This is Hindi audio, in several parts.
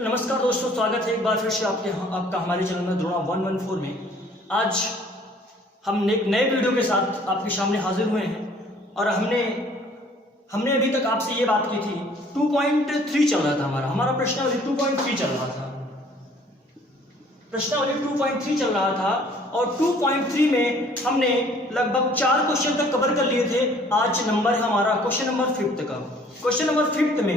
तो नमस्कार दोस्तों, स्वागत है एक बार फिर से आपका हमारे चैनल में द्रोणा 114 में। आज हम एक नए वीडियो के साथ आपके सामने हाजिर हुए हैं और हमने अभी तक आपसे ये बात की थी 2.3 चल रहा था हमारा प्रश्नावली 2.3 चल रहा था। प्रश्नावली 2.3 चल रहा था और 2.3 में हमने लगभग 4 क्वेश्चन तक कवर कर लिए थे। आज नंबर है हमारा क्वेश्चन नंबर 5 का। क्वेश्चन नंबर 5 में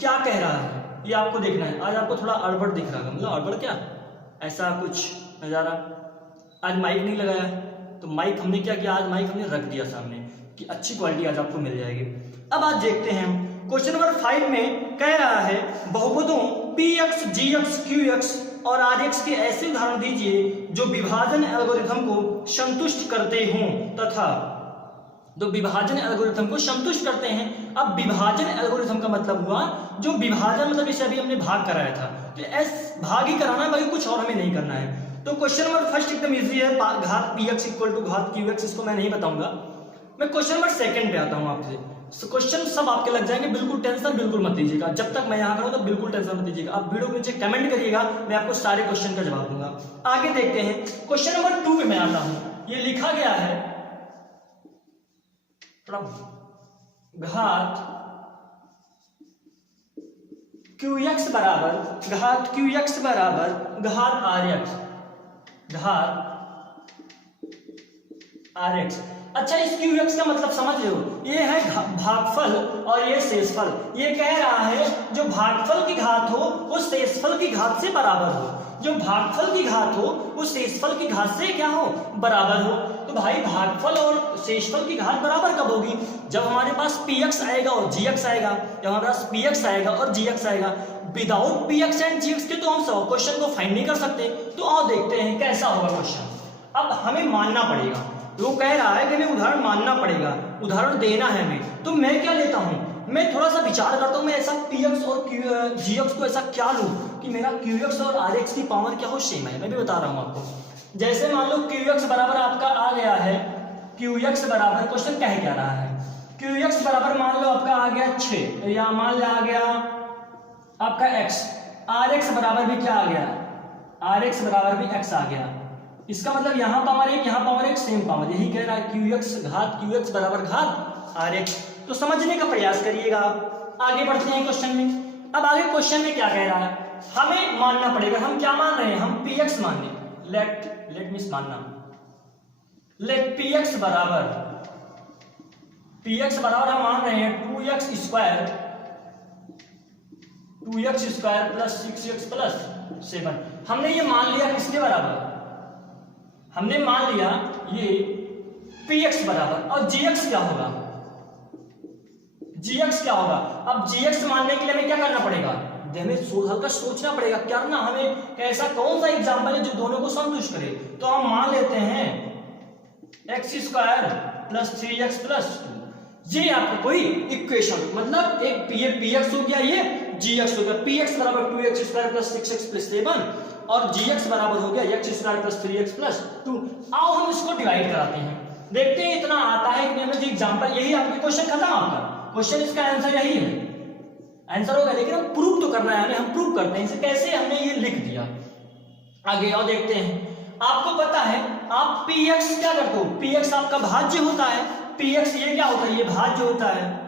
क्या कह रहा है ये आपको देखना है। आज आपको थोड़ा अड़बड़ दिख रहा है, मतलब अड़बड़ क्या, ऐसा कुछ नज़ारा। आज माइक नहीं लगाया तो माइक हमने क्या किया, आज माइक हमने रख दिया सामने कि अच्छी क्वालिटी आज आपको मिल जाएगी। अब आज देखते हैं हम क्वेश्चन नंबर 5 में कह रहा है बहुपदों px, gx, qx और rx के ऐसे उदाहरण दीजिए जो विभाजन एल्गोरिथम को संतुष्ट करते हों तथा जो विभाजन एल्गोरिथम को संतुष्ट करते हैं। अब विभाजन एल्गोरिथम का मतलब हुआ जो विभाजन, मतलब जैसे अभी हमने भाग कराया था तो भाग ही कराना है, बाकी कुछ और हमें नहीं करना है। तो क्वेश्चन नंबर फर्स्ट एकदम इजी है, घात px इक्वल टू घात qx, इसको मैं नहीं बताऊंगा। मैं क्वेश्चन नंबर सेकंड पे आता हूं आपसे। क्वेश्चन सब आपके लग जाएंगे, बिल्कुल टेंशन बिल्कुल मत लीजिएगा। जब तक मैं यहाँ करूँ तो बिल्कुल टेंशन मत लीजिएगा। आप वीडियो के नीचे कमेंट करिएगा, मैं आपको सारे क्वेश्चन का जवाब दूंगा। आगे देखते हैं क्वेश्चन नंबर 2 में मैं आता हूँ। ये लिखा गया है घात qx बराबर घात qx बराबर घात rx, घात rx। अच्छा, इस qx का मतलब समझ लो, ये है भागफल और ये शेषफल। ये कह रहा है जो भागफल की घात हो वो शेषफल की घात से बराबर हो, जो भागफल की घात हो वो शेषफल की घात से क्या हो, बराबर हो। तो भाई भागफल और शेषफल की घात बराबर कब होगी, जब हमारे पास px आएगा और gx आएगा। जब हमारे पास px आएगा और gx आएगा। विदाउट px एंड gx के तो हम सब क्वेश्चन को फाइंड नहीं कर सकते। तो आओ देखते हैं कैसा होगा क्वेश्चन। अब हमें मानना पड़ेगा, वो कह रहा है कि हमें उदाहरण मानना पड़ेगा, उदाहरण देना है हमें। तो मैं क्या लेता हूं, मैं थोड़ा सा विचार करता हूं, मैं ऐसा px और gx को ऐसा क्या लूं कि मेरा qx और rx की पावर क्या हो, सेम है। मैं भी बता रहा हूं आपको। जैसे मान लो qx बराबर आपका आ गया है, qx बराबर, क्वेश्चन कह क्या रहा है, qx बराबर मान लो आपका आ गया 6 या मान लो आ गया आपका x, rx बराबर भी क्या आ गया, rx बराबर भी x आ गया। इसका मतलब यहाँ पावर 1 यहाँ पावर 1 सेम पावर, यही कह रहा है qx घात qx बराबर घात rx। तो समझने का प्रयास करिएगा आप। आगे बढ़ते हैं क्वेश्चन में। अब आगे क्वेश्चन में क्या कह रहा है, हमें मानना पड़ेगा। हम क्या मान रहे हैं, हम px मान रहे हैं। लेट मींस मानना, लेट px बराबर हम मान रहे हैं 2x square plus 6x plus 7। हमने ये मान लिया किसके बराबर, हमने मान लिया ये px बराबर। और gx क्या होगा, gx क्या होगा। अब gx मानने के लिए हमें क्या करना पड़ेगा, हमें हल्का सोचना पड़ेगा क्या ना, हमें ऐसा कौन सा एग्जाम्पल है जो दोनों को संतुष्ट करे। तो हम मान लेते हैं x square plus 3x plus 2। ये आपको कोई इक्वेशन, मतलब एक px हो गया, ये gx हो गया। px बराबर 2x square plus 6x plus 7 और gx बराबर हो गया x square plus 3x plus 2। आओ हम इसको डिवाइड कराते हैं, देखते हैं इतना आता है कि हमें जो एग्जाम्पल, यही आपके क्वेश्चन खत्म। आपका क्वेश्चन, इसका आंसर यही है, आंसर होगा। लेकिन हम प्रूव तो करना है हमें, हम प्रूव करते हैं इसे कैसे, हमने ये लिख दिया। आगे और देखते हैं। आपको पता है आप px क्या करते हो, px आपका भाज्य होता है। px ये क्या होता है, ये भाज्य होता है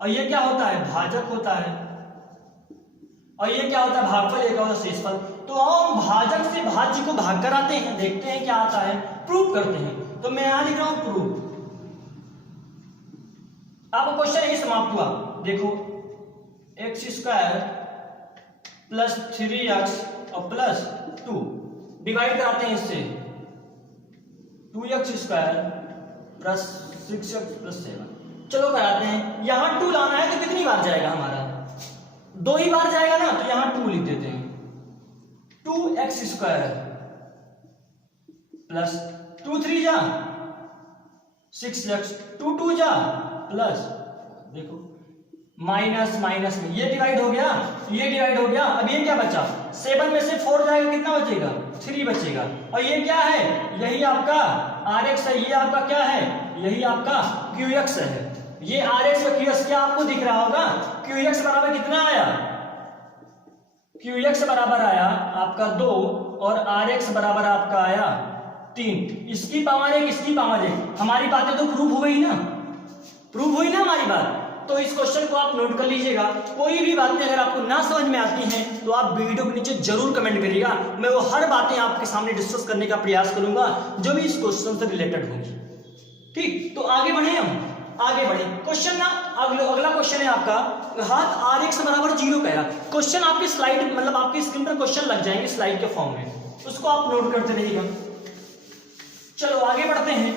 और ये क्या होता है, भाजक होता है। और ये क्या होता है, भागफल, ये क्या होता है, शेषफल। तो हम भाजक से भाज्य को भाग कराते हैं, देखते हैं क्या आता है, प्रूव करते हैं। तो मैं यहां लिख रहा हूं प्रूव। आपको क्वेश्चन यही समाप्त हुआ। देखो x स्क्वायर प्लस 3x और प्लस 2 डिवाइड कराते हैं इससे, 2x square plus 6x plus 7। चलो कराते हैं। यहां 2 लाना है तो कितनी बार जाएगा हमारा, 2 ही बार जाएगा ना, तो यहां 2 लिख देते हैं। 2x स्क्वायर प्लस 2 3 जा 6x, 2 2 जा प्लस, देखो माइनस माइनस में ये डिवाइड हो गया, ये डिवाइड हो गया। अब ये क्या बचा, 7 में से 4 जाएगा, कितना बचेगा, 3 बचेगा। और ये क्या है, यही आपका rx है, ये आपका क्या है, यही आपका qx है। ये rx और qx क्या आपको दिख रहा होगा, qx बराबर कितना आया QX बराबर आया आपका 2 और RX बराबर आपका आया 3। इसकी पावर 1 इसकी पावर 1। हमारी बातें तो प्रूव हो गई ना, प्रूव हुई ना हमारी बात। तो इस क्वेश्चन को आप नोट कर लीजिएगा। कोई भी बातें अगर आपको ना समझ में आती हैं तो आप वीडियो के नीचे जरूर कमेंट करिएगा। मैं वो हर बातें आपके सामने डिस्कस करने का प्रयास करूंगा जो भी इस क्वेश्चन से रिलेटेड होंगी। ठीक, तो आगे बढ़े, हम आगे बढ़े। क्वेश्चन ना अगला क्वेश्चन है आपका घात RX बराबर 0 कह रहा। क्वेश्चन आपकी स्लाइड मतलब आपकी स्क्रीन पर क्वेश्चन लग जाएंगे स्लाइड के फॉर्म में, उसको आप नोट करते रहिएगा। चलो आगे बढ़ते हैं।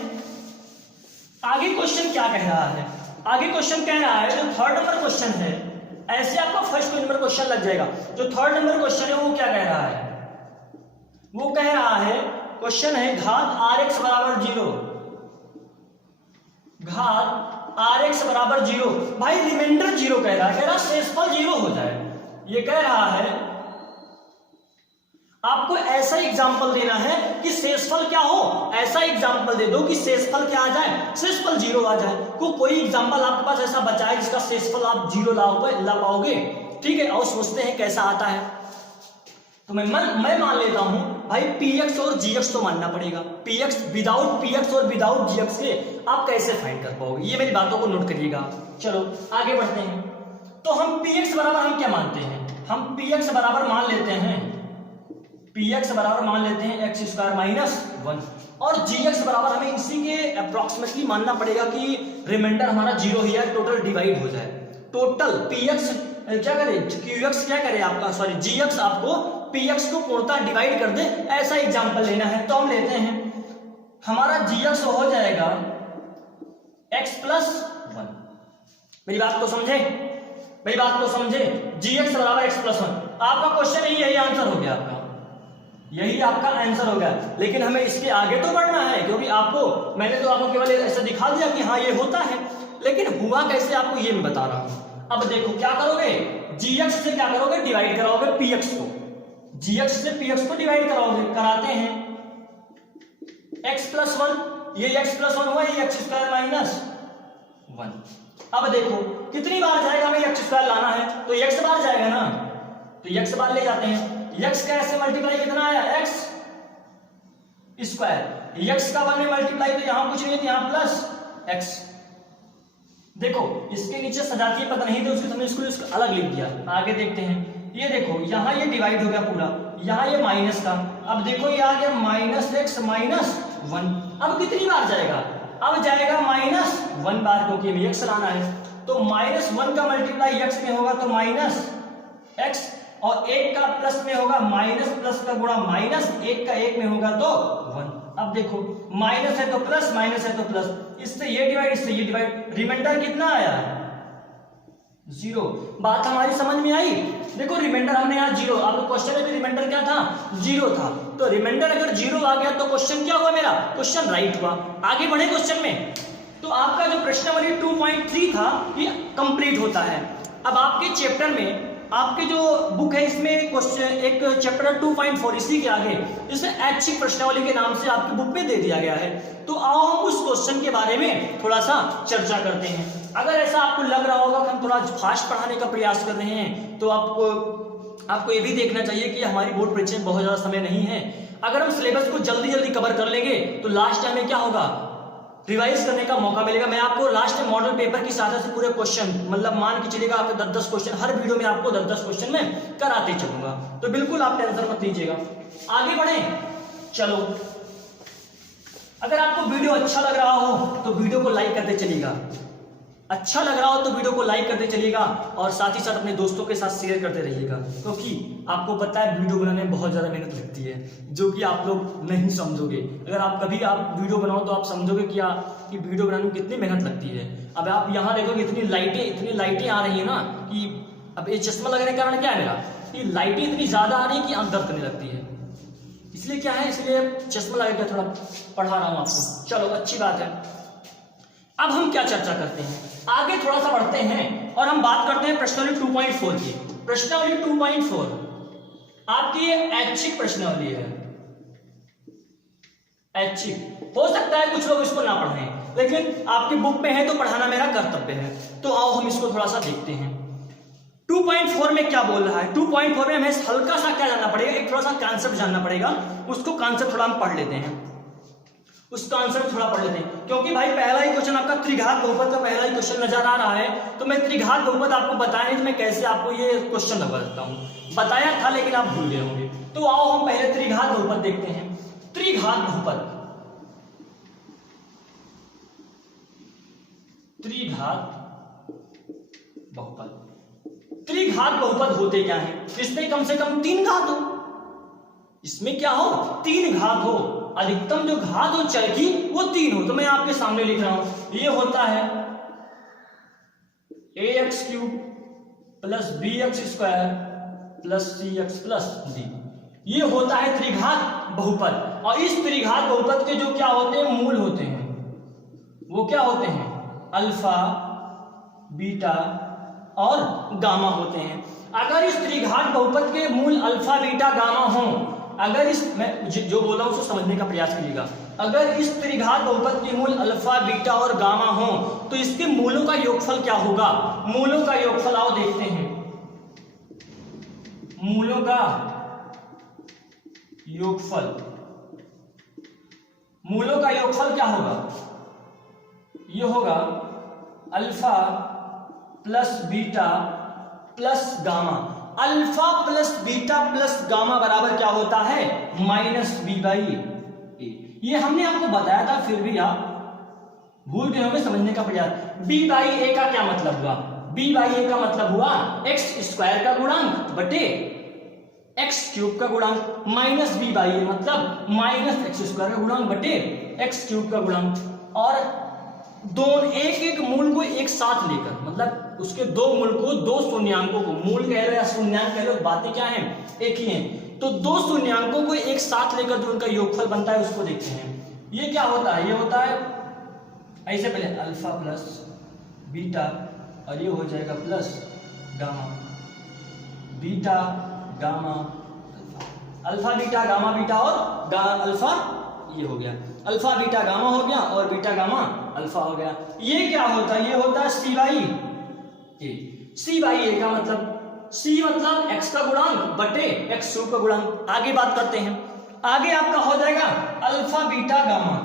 आगे क्वेश्चन क्या कह रहा है? आगे क्वेश्चन कह रहा है जो थर्ड नंबर क्वेश्चन है, ऐसे आपका फर्स्ट नंबर क्वेश्चन लग जाएगा। जो थर्ड नंबर क्वेश्चन है वो क्या कह रहा है? वो कह रहा है क्वेश्चन है घात RX बराबर 0, घात RX बराबर 0। भाई रिमाइंडर 0 कह रहा शेषफल 0 हो जाए। ये कह रहा है आपको ऐसा एग्जाम्पल देना है कि शेषफल क्या हो, ऐसा एग्जाम्पल दे दो कि शेषफल क्या आ जाए, शेषफल 0 आ जाए। कोई एग्जाम्पल आपके पास ऐसा बचा है जिसका शेषफल आप 0 ला पाओगे? ठीक है, और सोचते हैं कैसा आता है। तो मैं मान लेता हूं भाई px और gx तो मानना पड़ेगा। px विदाउट px और विदाउट gx के आप कैसे फाइंड कर पाओगे? ये मेरी बातों को नोट करिएगा। चलो आगे बढ़ते हैं। तो हम px बराबर हम क्या मानते हैं? हम px बराबर मान लेते हैं, px बराबर मान लेते हैं x स्क्वायर माइनस 1 और gx बराबर हमें इसी के अप्रोक्सीमेटली मानना पड़ेगा कि रिमाइंडर हमारा 0 ही है, टोटल डिवाइड हो जाए। टोटल px क्या करे, qx क्या करे आपका, सॉरी gx आपको px को पूर्णतः डिवाइड कर दे, ऐसा एग्जांपल लेना है। तो हम लेते हैं हमारा gx हो जाएगा x प्लस 1। मेरी बात को समझे, मेरी बात को समझे, gx बराबर x प्लस 1। आपका क्वेश्चन यही आंसर हो गया, आपका यही आपका आंसर हो गया। लेकिन हमें इसके आगे तो बढ़ना है, क्योंकि आपको मैंने तो आपको केवल ऐसा दिखा दिया कि हाँ ये होता है, लेकिन हुआ कैसे आपको ये मैं बता रहा हूं। अब देखो क्या करोगे, gx से क्या करोगे, डिवाइड कराओगे px को, gx से px को डिवाइड कराओगे। कराते हैं x प्लस 1, ये x प्लस 1 हुआ, ये x स्क्वायर माइनस 1। अब देखो कितनी बार जाएगा, हमें x स्क्वायर लाना है तो x बार जाएगा ना, तो x बार ले जाते हैं। x का ऐसे मल्टीप्लाई कितना आया, x स्क्वायर, x का 1 में मल्टीप्लाई तो यहां कुछ नहीं है, यहां प्लस x। देखो इसके नीचे सजातीय पद नहीं थे उसके हमने इसको अलग लिख दिया। आगे देखते हैं, ये देखो यहाँ ये डिवाइड हो गया पूरा, यहाँ ये माइनस का। अब देखो ये आ गया माइनस x माइनस 1। अब कितनी बार जाएगा, अब जाएगा माइनस 1 बार, क्योंकि हमें x लाना है। तो माइनस 1 का मल्टीप्लाई x में होगा तो माइनस x, और 1 का प्लस में होगा माइनस, प्लस का गुणा माइनस, 1 का 1 में होगा तो 1। अब देखो माइनस है तो प्लस, माइनस है तो प्लस, इससे ये डिवाइड, इससे ये डिवाइड, रिमाइंडर कितना आया, 0। बात हमारी समझ में आई? देखो रिमाइंडर हमने यहाँ 0, आपको क्वेश्चन में भी रिमाइंडर क्या था, 0 था। तो रिमाइंडर अगर 0 आ गया तो क्वेश्चन क्या हुआ मेरा, क्वेश्चन राइट हुआ। आगे बढ़े क्वेश्चन में, तो आपका जो प्रश्नावली 2.3 था ये कंप्लीट होता है। अब आपके चैप्टर में, आपके जो बुक है इसमें क्वेश्चन एक चैप्टर 2.4 इसी के आगे इसमें ऐच्छिक प्रश्नावली के नाम से आपकी बुक में दे दिया गया है। तो आओ हम उस क्वेश्चन के बारे में थोड़ा सा चर्चा करते हैं। अगर ऐसा आपको लग रहा होगा कि हम थोड़ा फास्ट पढ़ाने का प्रयास कर रहे हैं तो आपको ये भी देखना चाहिए कि हमारी बोर्ड परीक्षा में बहुत ज्यादा समय नहीं है। अगर हम सिलेबस को जल्दी जल्दी कवर कर लेंगे तो लास्ट टाइम में क्या होगा, रिवाइज करने का मौका मिलेगा। मैं आपको लास्ट में मॉडल पेपर की सहायता से पूरे क्वेश्चन, मतलब मान के चलिएगा आपके 10-10 क्वेश्चन हर वीडियो में आपको 10-10 क्वेश्चन में कराते चलूंगा, तो बिल्कुल आप टेंशन मत लीजिएगा। आगे बढ़े, चलो अगर आपको वीडियो अच्छा लग रहा हो तो वीडियो को लाइक करते चलिएगा, अच्छा लग रहा हो तो वीडियो को लाइक करते चलिएगा, और साथ ही साथ अपने दोस्तों के साथ शेयर करते रहिएगा, क्योंकि आपको पता है वीडियो बनाने में बहुत ज्यादा मेहनत लगती है, जो कि आप लोग नहीं समझोगे। अगर आप कभी आप वीडियो बनाओ तो आप समझोगे कि वीडियो बनाने में कितनी मेहनत लगती है। अब आप यहाँ देखोगे इतनी लाइटें आ रही है ना, कि अब ये चश्मा लगाने का कारण क्या है मेरा, कि लाइटें इतनी ज्यादा आ रही है कि आंख दर्द करने लगती है। इसलिए क्या है, इसलिए चश्मा लगा के थोड़ा पढ़ा रहा हूँ आपको। चलो अच्छी बात है। अब हम क्या चर्चा करते हैं, आगे थोड़ा सा बढ़ते हैं और हम बात करते हैं प्रश्नावली 2.4 की। प्रश्नावली 2.4 आपकी ये ऐच्छिक प्रश्नावली है, ऐच्छिक। हो सकता है कुछ लोग इसको ना पढ़ें, लेकिन आपकी बुक में है तो पढ़ाना मेरा कर्तव्य है। तो आओ हम इसको थोड़ा सा देखते हैं। 2.4 में क्या बोल रहा है? 2.4 में हमें हल्का सा क्या जानना पड़ेगा, एक थोड़ा सा कॉन्सेप्ट जानना पड़ेगा। उसको कॉन्सेप्ट थोड़ा हम पढ़ लेते हैं, उस कॉन्सेप्ट थोड़ा पढ़ लेते हैं, क्योंकि भाई पहला ही क्वेश्चन आपका त्रिघात बहुपद का पहला ही क्वेश्चन नजर आ रहा है। तो मैं त्रिघात बहुपद आपको बताया नहीं तो मैं कैसे आपको ये क्वेश्चन बता सकता हूँ, बताया था लेकिन आप भूल गए होंगे। तो आओ हम पहले त्रिघात बहुपद देखते हैं। त्रिघात बहुपद, त्रिघात बहुपद, त्रिघात बहुपद होते क्या है? इसमें कम से कम 3 घात हो, इसमें क्या हो, 3 घात हो, अधिकतम जो घात हो चर की वो 3 हो। तो मैं आपके सामने लिख रहा हूं, ये होता है ax³ plus bx² plus cx plus d, ये होता है त्रिघात बहुपद। और इस त्रिघात बहुपद के जो क्या होते हैं, मूल होते हैं, वो क्या होते हैं, अल्फा, बीटा और गामा होते हैं। अगर इस त्रिघात बहुपद के मूल अल्फा, बीटा, गामा हो, अगर इस मैं जो बोल रहा हूं उसको समझने का प्रयास करिएगा, अगर इस त्रिघात बहुपद के मूल अल्फा, बीटा और गामा हो तो इसके मूलों का योगफल क्या होगा? मूलों का योगफल आओ देखते हैं, मूलों का योगफल, मूलों का योगफल क्या होगा? ये होगा alpha plus beta plus gamma. Alpha plus beta plus gamma बराबर क्या होता है, -b/a। ये हमने आपको बताया था, फिर भी आप भूल गए होंगे, समझने का प्रयास। b/a का क्या मतलब हुआ? b/a का मतलब हुआ x² का गुणांक बटे x³ का गुणांक, माइनस b/a मतलब -x² का गुणांक बटे x³ का गुणांक। और दोनों एक एक मूल को एक साथ लेकर, मतलब उसके दो मूल को, दो शून्यांकों को, मूल कह लो या शून्यांक कह लो, बातें क्या हैं, एक ही हैं। तो दो शून्यांकों को एक साथ लेकर जो उनका योगफल बनता है उसको देखते हैं। ये क्या होता है, ये होता है ऐसे, पहले अल्फा प्लस बीटा और ये हो जाएगा plus gamma, beta gamma alpha, beta gamma beta और अल्फा, ये हो गया अल्फा बीटा गामा हो गया और बीटा गामा अल्फा हो गया। ये क्या होता है, ये होता है c/a। c/a का मतलब, c मतलब x का गुणांक बटे x³ का गुणांक। आगे बात करते हैं, आगे आपका हो जाएगा alpha beta gamma,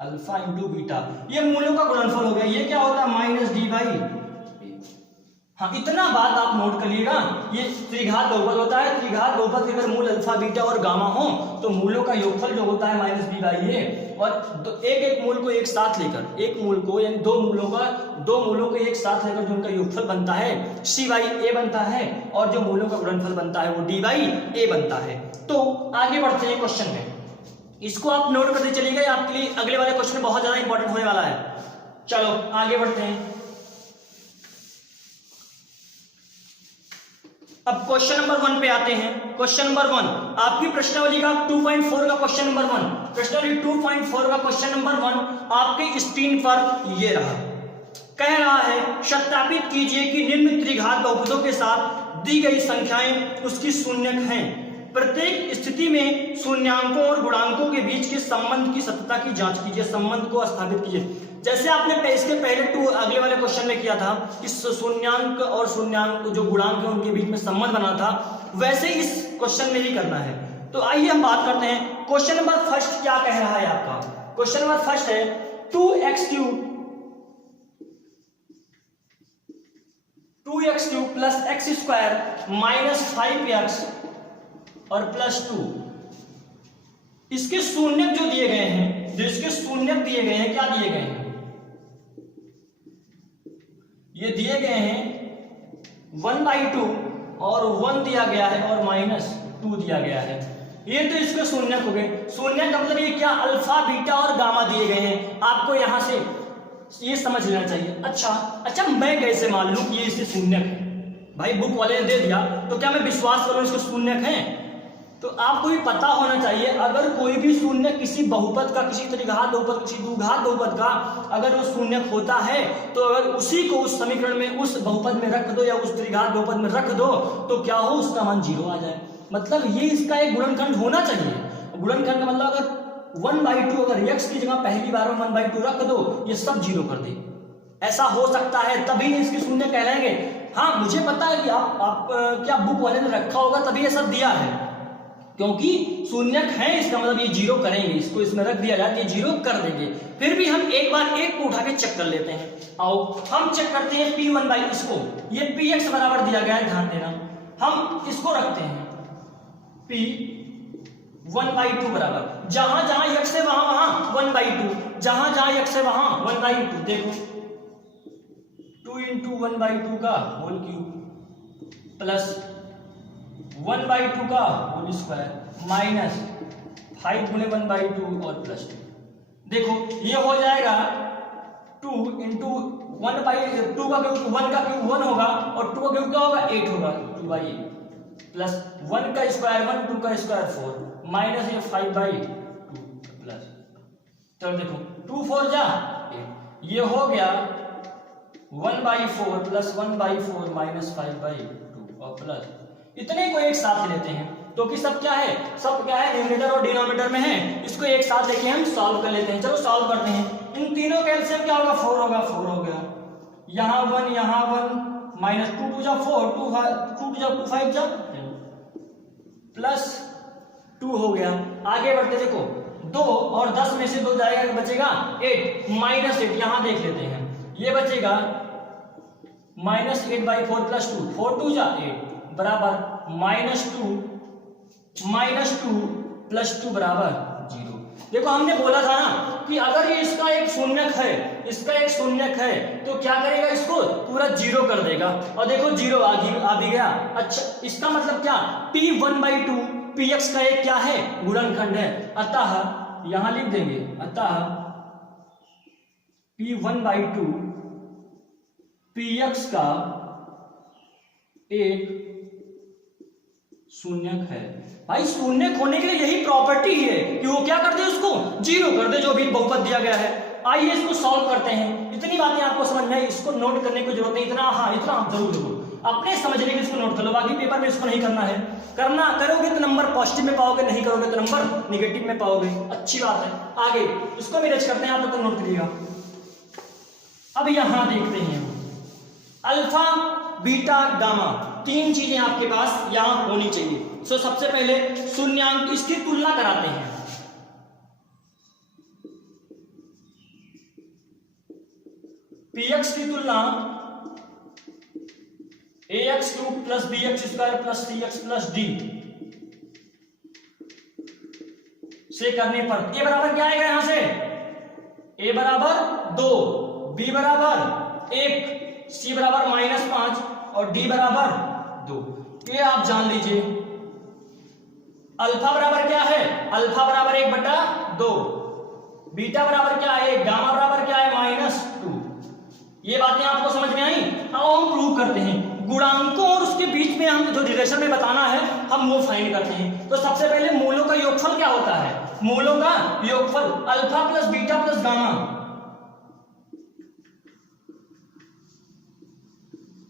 alpha into beta, ये मूलों का गुणनफल हो गया। ये क्या होता है, -d/a। हाँ, इतना बात आप नोट करिएगा, ये त्रिघात बहुपद होता है। त्रिघात बहुपद के अगर मूल अल्फा, बीटा और गामा हो तो मूलों का योगफल जो होता है -b/a। और एक एक मूल को एक साथ लेकर, एक मूल को यानी दो मूलों को एक साथ लेकर जो उनका योगफल बनता है c/a बनता है, और जो मूलों का गुणनफल बनता है वो d/a बनता है। तो आगे बढ़ते हैं क्वेश्चन में, इसको आप नोट करते चलिएगा, आपके लिए अगले वाले क्वेश्चन बहुत ज्यादा इंपॉर्टेंट होने वाला है। चलो आगे बढ़ते हैं। अब क्वेश्चन नंबर 1 पे आते हैं। क्वेश्चन नंबर 1 आपकी प्रश्नावली का 2.4 का क्वेश्चन नंबर 1, प्रश्नावली 2.4 का क्वेश्चन नंबर 1 आपके स्क्रीन पर ये रहा। कह रहा है सत्यापित कीजिए कि निम्न त्रिघात बहुपदों के साथ दी गई संख्याएं उसकी शून्यक हैं। प्रत्येक स्थिति में शून्यांकों और गुणांकों के बीच के संबंध की सत्यता की जांच कीजिए, संबंध को स्थापित कीजिए। जैसे आपने इसके पहले अगले वाले क्वेश्चन में किया था कि शून्यांक और शून्यांक जो गुणांक है उनके बीच में संबंध बना था, वैसे इस क्वेश्चन में ही करना है। तो आइए हम बात करते हैं। क्वेश्चन नंबर फर्स्ट क्या कह रहा है आपका? क्वेश्चन नंबर फर्स्ट है 2x³ plus x² minus 5x और प्लस 2, इसके शून्यक जो दिए गए हैं, जो इसके शून्यक दिए गए हैं, क्या दिए गए हैं, ये दिए गए हैं 1/2 और 1 दिया गया है और -2 दिया गया है। ये तो इसके शून्यक हो गए। शून्यक का मतलब ये क्या, अल्फा, बीटा और गामा दिए गए हैं। आपको यहां से ये समझ लेना चाहिए। अच्छा मैं कैसे मान लूं कि ये इसके शून्यक है? भाई बुक वाले ने दे दिया तो क्या मैं विश्वास करूं इसके शून्यक हैं? तो आपको भी पता होना चाहिए, अगर कोई भी शून्य किसी बहुपद का, किसी त्रिघात बहुपद, किसी द्विघात बहुपद का अगर वो शून्यक होता है तो अगर उसी को उस समीकरण में, उस बहुपद में रख दो या उस त्रिघात बहुपद में रख दो तो क्या हो, उसका मान 0 आ जाए। मतलब ये इसका एक गुणनखंड होना चाहिए। गुणनखंड का मतलब अगर 1/2 अगर x की जगह पहली बार में 1/2 रख दो, ये सब 0 कर दे, ऐसा हो सकता है, तभी इसके शून्य कहलाएंगे। हाँ मुझे पता है कि आप क्या बुक वाले ने रखा होगा तभी ये सब दिया है, क्योंकि शून्यक है इसका मतलब ये जीरो करेंगे, इसको इसमें रख दिया जाए ये जीरो कर देंगे। फिर भी हम एक बार एक को उठा के चेक कर लेते हैं। आओ हम चेक करते हैं P1 बाई इसको, ये Px बराबर दिया गया है, ध्यान देना। हम इसको रखते हैं P1 बाई 2 बराबर, जहां जहां x है वहां वहां 1 बाई 2, जहां जहां x है वहां 1 बाई 2। देखो 2 इंटू 1 बाई 2 का होल क्यूब प्लस 1 बाई 2 का होल स्क्वायर माइनस 5 गुणे 1 बाई 2 और प्लस 2। देखो ये हो जाएगा 2 इंटू 1 बाई 2 का क्यूब, 1 का क्यूब 1 होगा और 2 का क्यूब क्या होगा 8 होगा, 2 बाई 8 प्लस 1 का स्क्वायर 1, 2 का स्क्वायर 4 माइनस ये 5 बाई 2 प्लस। तो देखो 2 4 जा 8, ये हो गया 1 by 4 plus 1 by 4 minus 5 by 2 और प्लस इतने को एक साथ लेते हैं, तो कि सब क्या है, सब क्या है न्यूमरेटर और डिनोमिनेटर में है, इसको एक साथ लेके हम सॉल्व कर लेते हैं। चलो सॉल्व करते हैं। इन तीनों का एलसीएम क्या होगा 4 होगा, 4 हो गया, यहाँ 1 माइनस 2 2 जा 4, 2 2 जा 2 5 जा प्लस 2 हो गया। आगे बढ़ते देखो 2 और 10 में से 2 जाएगा, बचेगा 8 माइनस 8, यहां देख लेते हैं, ये बचेगा माइनस 8 बाई 4 प्लस 2, 4 2 जा 8 बराबर माइनस 2 प्लस 2 बराबर 0। देखो हमने बोला था ना कि अगर ये इसका एक शून्यक है, इसका एक शून्यक है तो क्या करेगा, इसको पूरा 0 कर देगा, और देखो 0 आ भी गया। अच्छा इसका मतलब क्या, P1 बाई 2 Px का एक क्या है गुणनखंड है, अतः यहां लिख देंगे, अतः P1 बाई 2 Px का एक शून्यक है। भाई शून्यक होने के लिए यही प्रॉपर्टी है कि वो क्या कर दे, उसको 0 कर दे, जो भी बहुपद दिया गया है। आइए इसको सॉल्व करते हैं। इतनी बातें आपको समझ में आई, इसको नोट करने की जरूरत नहीं, इतना हाँ इतना आप जरूर लिखो, अपने समझने के लिए इसको नोट कर लो, बाकी पेपर में इसको नहीं करना है। करना करोगे तो नंबर पॉजिटिव में पाओगे, नहीं करोगे तो नंबर निगेटिव में पाओगे, अच्छी बात है। आगे इसको भी रेज करते हैं, आप लोग नोट करिएगा। अब यहां देखते हैं अल्फा बीटा गामा, 3 चीजें आपके पास यहां होनी चाहिए। सो सबसे पहले शून्यांक, इसकी तुलना कराते हैं। Px की तुलना ax cube plus bx square plus cx plus d से करने पर a बराबर क्या आएगा, यहां से a बराबर 2, b बराबर 1, c बराबर -5 और d बराबर 2। ये आप जान लीजिए। अल्फा बराबर क्या है, अल्फा बराबर 1/2, बीटा बराबर क्या है, गामा बराबर क्या है -2। ये बातें आपको समझ में आई। अब हम प्रूव करते हैं, गुणांकों और उसके बीच में हम जो रिलेशन में बताना है हम वो फाइंड करते हैं। तो सबसे पहले मूलों का योगफल क्या होता है, मूलों का योगफल alpha plus beta plus gamma,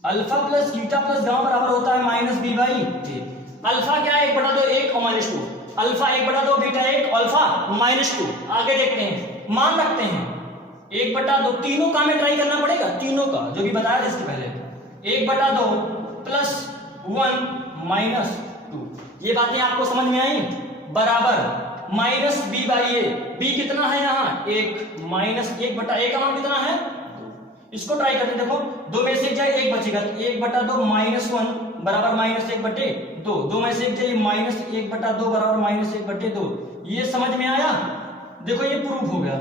alpha plus beta plus gamma बराबर होता है -b/a। अल्फा क्या है 1/2, 1 और -2, अल्फा 1/2 बीटा 1 अल्फा -2। आगे देखते हैं, मान रखते हैं 1/2, तीनों का में ट्राई करना पड़ेगा, तीनों का जो भी बताया था इसके पहले, 1/2 प्लस 1 -2। ये बातें आपको समझ में आई, बराबर -b/a, b कितना है यहाँ 1, -1/a का मान कितना है 2। इसको ट्राई करते देखो, 2 में से जाए 1 बचेगा, 1/2 -1 बराबर -1/2, 2 में से जाए -1/2 बराबर -1/2। ये समझ में आया। देखो ये प्रूफ हो गया,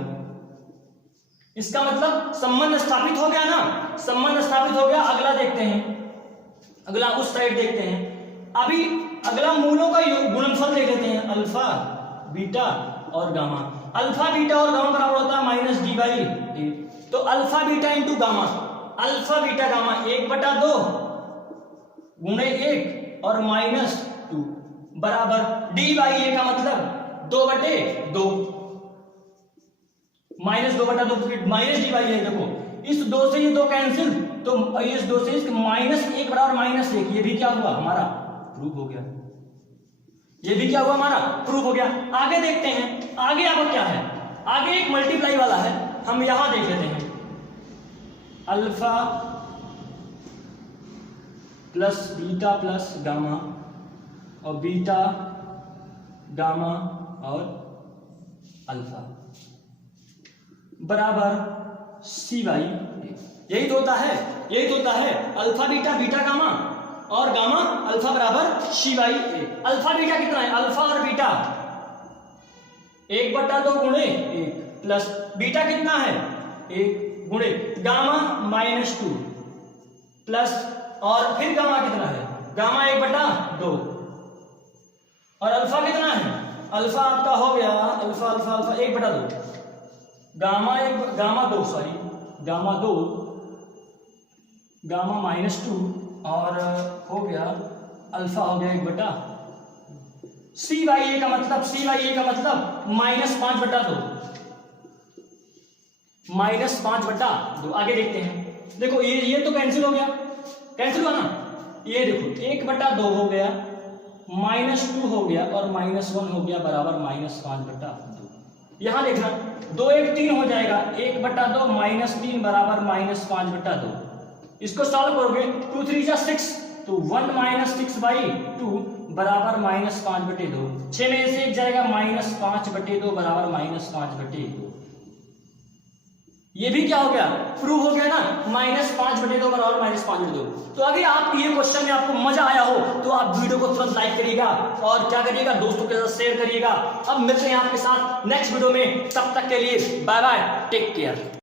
इसका मतलब संबंध स्थापित हो गया ना, संबंध स्थापित हो गया। अगला देखते हैं, अगला उस साइड देखते हैं। अभी अगला मूलों का गुणनफल देख लेते हैं, अल्फा बीटा और गामा। अल्फा बीटा और गामा बराबर होता है -d/a। तो alpha beta into gamma, alpha beta gamma 1/2 गुणे 1 और -2 बराबर d/a का मतलब 2/2, -2/2 माइनस d/a। देखो इस 2 से ये 2 कैंसिल, तो इस 2 से इस -1 बराबर -1, ये भी क्या हुआ हमारा प्रूफ हो गया, ये भी क्या हुआ हमारा प्रूफ हो गया। आगे देखते हैं, आगे आपको क्या है, आगे एक मल्टीप्लाई वाला है, हम यहां देख लेते हैं। Alpha plus beta plus gamma और बीटा गामा और अल्फा बराबर सी बाई ए। यही तो होता है अल्फा बीटा बीटा गामा और गामा अल्फा बराबर सी बाई ए। अल्फा बीटा कितना है, अल्फा और बीटा 1/2 गुणे 1 प्लस बीटा कितना है 1 गुणे गामा -2 प्लस और फिर गामा कितना है, गामा 1/2 और अल्फा कितना है, अल्फा आपका हो गया alpha alpha alpha 1/2 gamma 2 gamma -2 और हो गया अल्फा हो गया 1/2 सी बाई ए का मतलब -5/2 आगे देखते हैं। देखो ये तो कैंसिल हो गया, कैंसिल हुआ ना, ये देखो 1/2 हो गया -2 हो गया और -1 हो गया बराबर -5/2। यहां देखना 2 1 3 हो जाएगा 1/2 -3 बराबर -5/2। इसको सॉल्व करोगे 2 3 जा 6 तो 1 -6/2 बराबर -5/2। 6 में से 1 जाएगा -5/2 बराबर -5/2। ये भी क्या हो गया, प्रूव हो गया ना, -5/2 बराबर -5/2। तो अगर आप ये क्वेश्चन में आपको मजा आया हो तो आप वीडियो को तुरंत लाइक करिएगा और क्या करिएगा, दोस्तों के साथ शेयर करिएगा। अब मिलते हैं आपके साथ नेक्स्ट वीडियो में, तब तक के लिए बाय बाय, टेक केयर।